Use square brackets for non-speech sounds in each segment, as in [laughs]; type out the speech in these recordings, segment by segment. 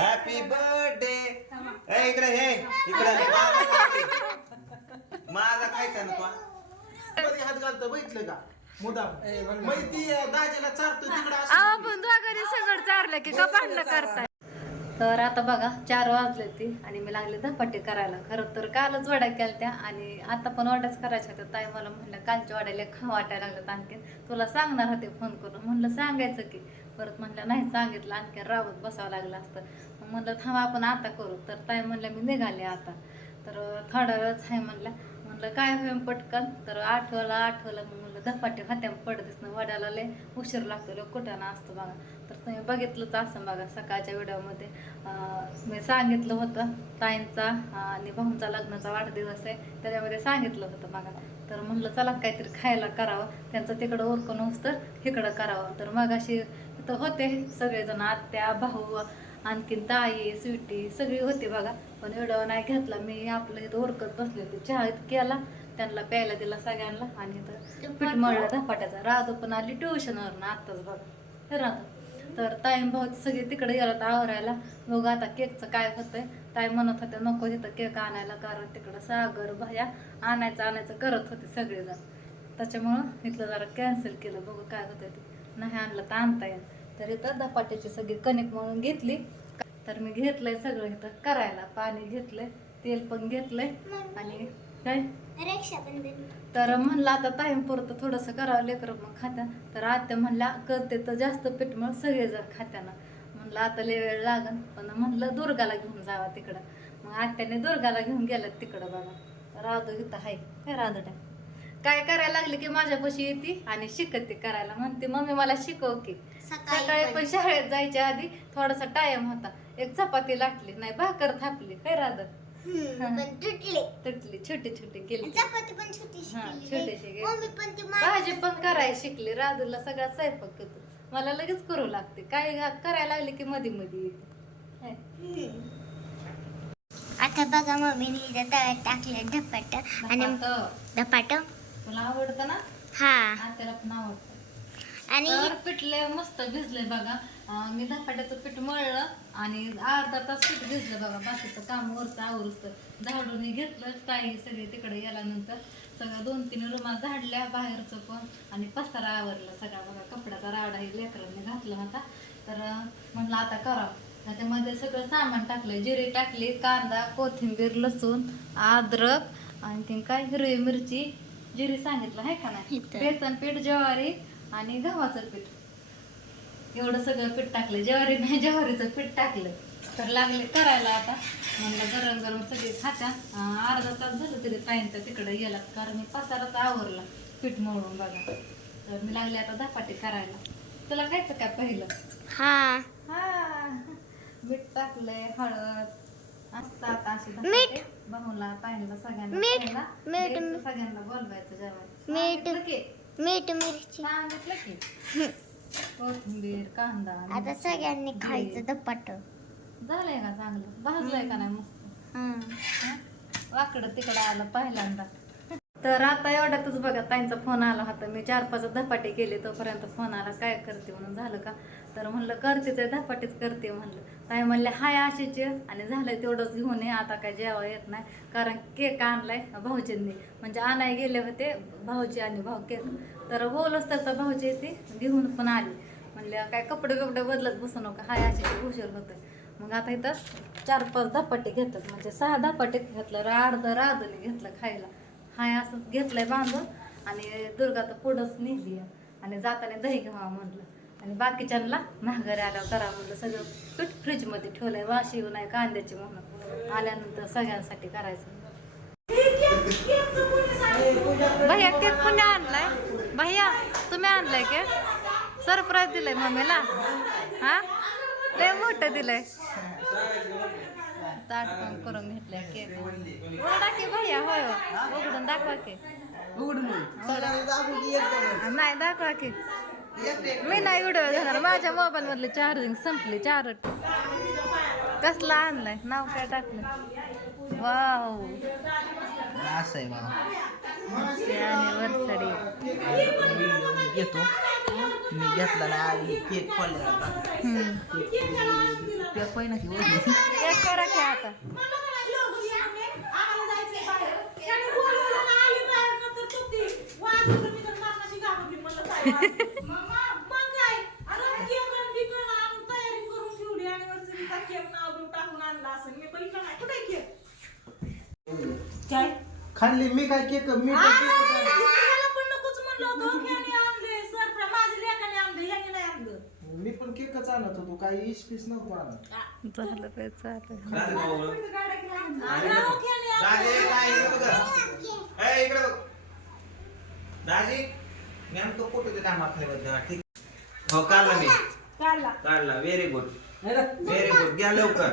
Happy birthday इकडे हे इकडे. माझा खायचा ना तू मध्ये हात घालतो बघितलं का? मुदाम मग ती दाजीला चारतो तिकडं असं. आपण दोघांनी सगळं चारलं की का भांडणं करताय. तर आता बघा चार वाजले ती आणि मी लागले धपाटे करायला. खरं तर कालच वड्या केल्या त्या आणि आता पण वड्याच करायच्या होत्या ताई मला म्हणलं कालच्या वड्याला खा वाटायला लागल्यात आणखीन. तुला सांगणार होते फोन करून. म्हणलं सांगायचं की. परत म्हणलं नाही सांगितलं आणखी राबत बसावं लागलं असतं. मग म्हणलं थांबा आपण आता करू. तर ताई म्हणलं मी निघाले आता. तर थोडा वेळच आहे म्हणलं म्हणलं काय होईल पटकन? तर आठवलं आठवलं. मग म्हणलं धपाटे खात्या पडत ना वड्याला लय उशीर लागतो लय कुठं असतो बघा. तर तुम्ही बघितलंच असं बघा सकाळच्या व्हिडिओमध्ये. मी सांगितलं होतं ताईंचा आणि भाऊंचा लग्नाचा वाढदिवस आहे त्याच्यामध्ये सांगितलं होतं बघा. तर म्हणलं चला काहीतरी खायला करावं. त्यांचं तिकडं ओरकून तर इकडं करावं. तर मग अशी तिथं होते सगळेजण आत्या भाऊ आणखीन ताई स्वीटी सगळी होती बघा. पण व्हिडिओ नाही घेतला. मी आपलं इथं ओरकत बसले होते. चहा केला त्यांना प्यायला दिला सगळ्यांना. आणि इथं पीठ मळलं धपाट्याचा राधू पण आली ट्युशनवरनं आत्ताच बघा. हे राधू. तर ताई भाऊ सगळे तिकडे गेला आवरायला. बघू आता केकचं काय होतंय. ताई म्हणत होत्या नको तिथं केक आणायला कारण तिकडं सागर भया आणायचं आणायचं करत होते सगळेजण. त्याच्यामुळं इथलं जरा कॅन्सल केलं. बघू काय होतं ते. नाही आणलं तर आणता येईल तर इथं धपाट्याची सगळी कणिक म्हणून घेतली. तर मी घेतलंय सगळं इथं करायला. पाणी घेतलंय तेल पण घेतलंय आणि काय? तर म्हणलं आता टाइम पुरतं थोडंसं करावं लेकरं मग खात्या तर आत्या म्हणल्या करते तर जास्त पीठ मग सगळेजण खात्यानं. म्हणलं आता लय वेळ लागन. पण म्हणलं दुर्गाला घेऊन जावा तिकडं. मग आत्याने दुर्गाला घेऊन गेलं तिकडं बघा. राधू इथं हाय. काय राधू काय करायला लागली की माझ्यापाशी येते आणि शिकते करायला. म्हणते मम्मी मला शिकव की. सकाळी पण. शाळेत जायच्या आधी थोडासा टाइम होता. एक चपाती लाटली नाही भाकर थापली काय राधू तुटले. तुटली छोटी छोटी केली. चपाती पण. छोटीशी भाजी पण करायला शिकली राधूला सगळा स्वयंपाक करतो. मला लगेच करू लागते. काय करायला लागले की मध्ये मध्ये येते. आता बघा मम्मीने टाकलं धपाट. आणि धपाटं. तुला आवडतं ना? हा. आत्याला पण आवडतं. आणि तर पिठले मस्त भिजले बघा. अं, मी धपाट्याचं पीठ मळलं आणि अर्धा तास पीठ भिजलं बघा. बाकीचं काम वरचं आवरतं. झाडून घेतलं ताई सगळे तिकडे गेल्यानंतर. सगळं दोन तीन रुमाल झाडल्या बाहेरचं पण. आणि पसारा आवरला सगळा बघा. कपड्याचा राडा हे लेकरांनी घातला होता. तर अं, म्हणलं आता करावं त्याच्यामध्ये सगळं सामान टाकलं जिरे टाकली कांदा कोथिंबीर लसूण अद्रक आणखीन काय हिरवी मिरची. जिरे सांगितलं आहे का नाही? इथं. बेसन पीठ ज्वारी आणि गव्हाचं पीठ. एवढं सगळं पीठ टाकलं ज्वारी नाही ज्वारीचं पीठ टाकलं. तर लागले करायला आता. म्हणलं गरम गरम सगळे खात्या. अं, अर्धा तास झालं तरी ताईंचा तिकडे गेला कारण मी पसाराच आवरला पीठ मळून बघा. तर मी लागले आता धपाटे करायला. तुला खायचं काय पहिलं? हा. हा. मीठ टाकलंय हळद असतं आता अशी मीठ. भाऊला ताईंला सगळ्यांना मीठ. खायला मीठ. द्यायचं, सगळ्यांना बोलवायचं जेवायला मीठ. सांगितलं की मीठ मिरची सांगितलं की कोथिंबीर कांदा आता मिरची, सगळ्यांनी. खायचं धपाट झालंय का चांगलं भाजलंय का नाही मस्त हा हं? वाकडं तिकडं आलं पहिल्यांदा तर आता एवढ्यातच बघा ताईंचा फोन आला होता. मी चार पाच धपाटे केले तोपर्यंत फोन आला काय करते? म्हणून झालं का? तर म्हणलं करतेच आहे धपाटेच करते. म्हणलं. ताई म्हणले हाय आशीचे आणि झालं तेवढंच घेऊन ये आता काय जेवा येत नाही. कारण केक आणलाय भाऊजींनी. म्हणजे आणाय गेले होते भाऊजी आणि भाऊ केक. तर बोलच तर भाऊजी येते घेऊन पण आली. म्हणले काय कपडे कपडे बदलत बसू नका हाय आशीचे उशीर होतं. मग आता इथं चार पाच धपाटे घेतात. म्हणजे सहा धपाटे घेतलं अर्ध राधने घेतलं खायला. हाय असंच घेतलंय बांधून आणि दुर्गा तर पुढंच नेली आणि जाताना दही घ्यावा म्हटलं. आणि बाकीच्यांना माघारी आल्यावर करा म्हणलं सगळं पीठ फ्रीजमध्ये ठेवलंय. वाशी येऊ नाही कांद्याची म्हणून. आल्यानंतर सगळ्यांसाठी करायचं. भैया केक कोणी आणलाय? भैया तुम्ही आणलाय केक? सरप्राईज दिलंय मम्मीला? हा? लय मोठं दिलंय. पण करून घेतलंय केक उघडा की भैया होय. उघडून दाखवा की. नाही दाखवा की. मी नाही व्हिडिओ घेणार माझ्या मोबाईल मधली चार्जिंग संपली चार. कसला आणलाय? नाव काय टाकलं? वाव. असं आहे अॅनिव्हर्सरी घेतो. मी घेतला ना केक खोलला होता. केक पॅक पाहिजे ना की वरती. एक करा की आता. काय खाल्ली मी काय केक? मी पण केकच आणला. मी पण केकच आणत होतो काही इश पीस नव्हतो आणत झालं पाहिजे चालेल. राजे भाऊ. राजे काय इकडे बघ ए, इकडे बघ. राजे नेमकं कुठे ते ठीक. हो काढला मी. काढला. Very good? व्हेरी गुड घ्या लवकर.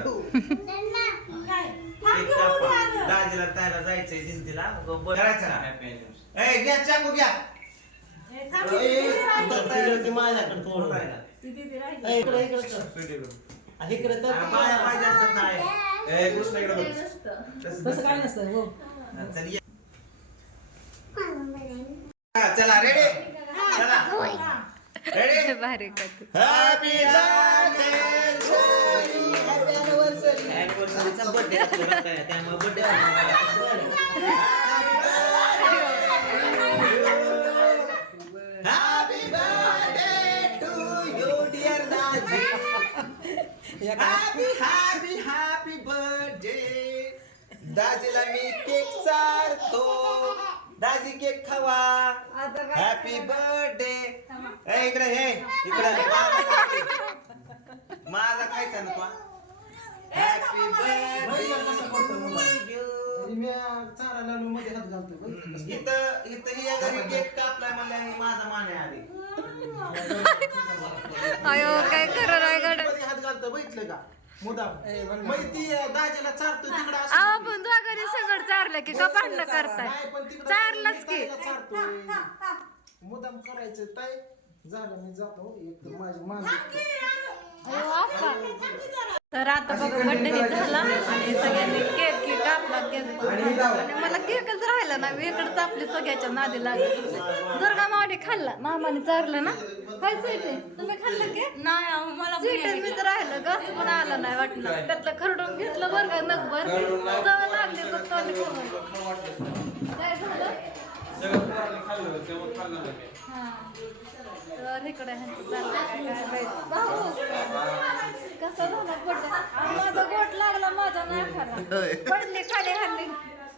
एक कापा. दाजीला त्याला जायचंय जिंतीला करायचं ना ए घ्या चाकू घ्या. माझ्याकडे थोडं राहिला. इकडे इकडे कर. आ, इकडे कर. हा, बाया पाहिजे नाही. ए कृष्ण इकडे बघ. तसं तसं काय नसतं हो हा, चल ये. हा, चला रेडी चला. रेडी [laughs] भारी करते हॅपी बर्थडे अॅनिव्हर्सरीचा बर्थडे असतो बरं का, त्यामुळे birthday happy happy happy birthday दाजीला मी केक चारतो. दाजी केक खावा. हॅपी बर्थडे इकडे हे इकडे माझा खायचा. खायचा ना तुला हॅपी बर्थडे. इथं इथं या घरी केक कापलाय म्हणल्याने माझा मान आहे आधी. अयो काय खरं नाही गडमध्ये हात बघितलं का? मुदाम दाजीला चारतो तिकडे असं. अहो पण दोघांनी सगळं चारलं की का भांडणं करताय नाही, पण तिकडं चारलंच की. चारतोय. मुदाम करायचं ताई. झालं मी जातो. एक माझी मान. तर आता बघा बड्डे झाला आणि सगळ्यांनी केक केक कापला केक आणि मला केकच राहिला ना मी इकडचं आपली सगळ्याच्या नादी लागली. दुर्गा मावडी खाल्ला मामाने चारलं ना काय स्वीट तुम्ही खाल्लं की नाही मला स्वीट मीच राहिलं घास पण आला नाही वाटलं. त्यातलं खरडून घेतलं बरं का नगभर चव लागली बघ तोंडी. काय झालं. तर इकडे कसा झाला माझा गोट लागला नाकाला पडली खाली हल्ली.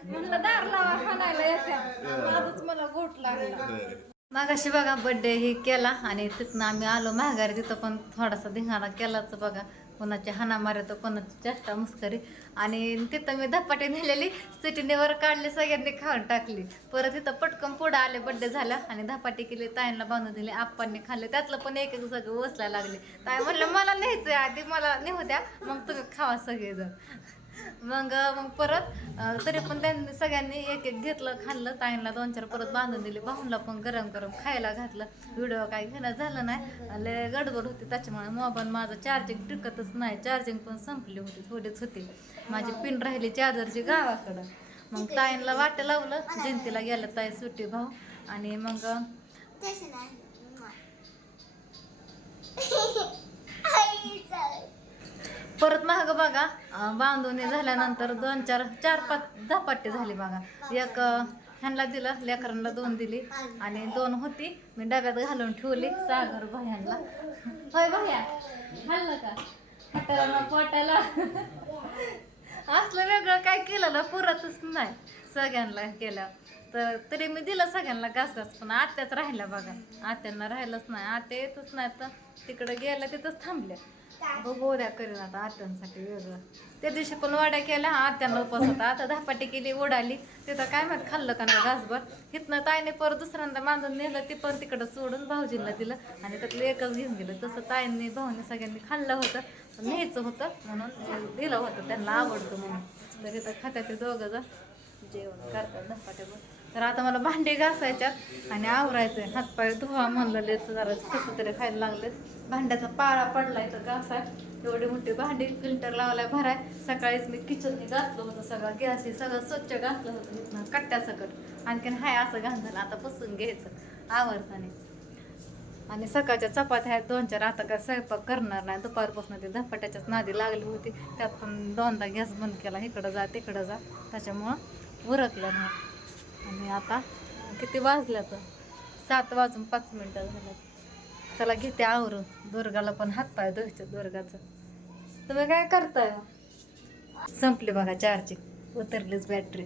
म्हणलं दार लावा खाणायला येत्या. माझच मला गोट लागला. मागाशी बघा बड्डे ही केला आणि तिथनं आम्ही आलो माघारी तिथं पण थोडासा धिंगाणा केलाच बघा. कोणाच्या हाना तर कोणाची चेष्टा मुस्करी. आणि तिथं मी धपाटी नेलेली सिटीनेवर काढली सगळ्यांनी खाऊन टाकली. परत तिथं पटकन पुढं आले बड्डे झाला. आणि धपाटी केली ताईंना बांधून दिले आप्पांनी खाल्ले. त्यातलं पण एक एक सगळं वसला लागले. ताई म्हणलं मला न्यायचं आधी मला नेऊ द्या मग तुम्ही खावा सगळेजण. मग मग परत तरी पण त्यांनी सगळ्यांनी एक एक घेतलं खाल्लं ताईंना दोन चार परत बांधून दिले भाऊनला पण गरम गरम खायला घातलं. व्हिडिओ काही घेणं झालं नाही. लय गडबड होती त्याच्यामुळे मोबाईल माझं चार्जिंग टिकतच नाही. चार्जिंग पण संपली होती थोडीच होती. माझी पिन राहिली चार्जरची गावाकडं. मग ताईंला वाटे लावलं जयंतीला गेलं ताई सुट्टी भाऊ. आणि मग तसं नाही आई, चालेल. परत महाग बघा. बांधून झाल्यानंतर दोन चार चार पाच दहा पट्टी झाली बघा. एक ह्यांना दिलं लेकरांना दोन दिली आणि दोन होती. मी डब्यात घालून ठेवली सागर भयांना होय भया खाल्लं का? हाताला ना पोटाला. असलं वेगळं काय केलं ना पुरतच नाही सगळ्यांना केलं. तर तरी मी दिलं सगळ्यांना घास पण आत्याच राहिल्या बघा. आत्यांना राहिलंच नाही. आत्या येतच नाही तर तिकडं गेलं तिथंच थांबल्या. बघू उद्या करेन आता आत्यांसाठी वेगळं. त्या दिवशी पण वड्या केल्या आत्यांना उपास होता. आता धापाटी केली उडाली तिथं काय माहीत खाल्लं का ना घासभर. हिथनं ताईने परत दुसऱ्यांदा बांधून नेलं ते पण तिकडं सोडून भाऊजींना दिलं. आणि त्यातलं एकच घेऊन गेलं. तसं ताईंनी भाऊने सगळ्यांनी खाल्लं होतं. न्यायचं होतं म्हणून दिलं होतं. त्यांना आवडतं म्हणून. तर इथं खात्यात ते दोघं जण जेवण करतात धपाट्यावर तर आता मला भांडे घासायच्यात आणि आवरायचंय. हातपाय धुवा म्हणलं जरा कसं तरी खायला लागलेत भांड्याचा पाळा पडलाय तर घासाय एवढी मोठी भांडी फिल्टर लावलाय भराय. सकाळीच मी किचनने घातलं होतं सगळं गॅस हे सगळं स्वच्छ घातलं होतं इथनं कट्ट्यासकट. आणखीन हाय असं घाण झालं आता पसून घ्यायचं आवरताने. आणि सकाळच्या चपात्या आहेत दोन चार. आता काय स्वयंपाक करणार नाही. दुपारपासून ती धपाट्याच्याच नादी लागली होती. त्यात पण दोनदा गॅस बंद केला. इकडं जा तिकडं जा. त्याच्यामुळं उरकलं नाही. आणि आता किती वाजल्या तर सात वाजून पाच मिनटं झालं. चला घेते आवरून. दुर्गाला पण हातपाय धुवायचे दुर्गाचं. तुम्ही काय करताय? संपली बघा चार्जिंग उतरलीच बॅटरी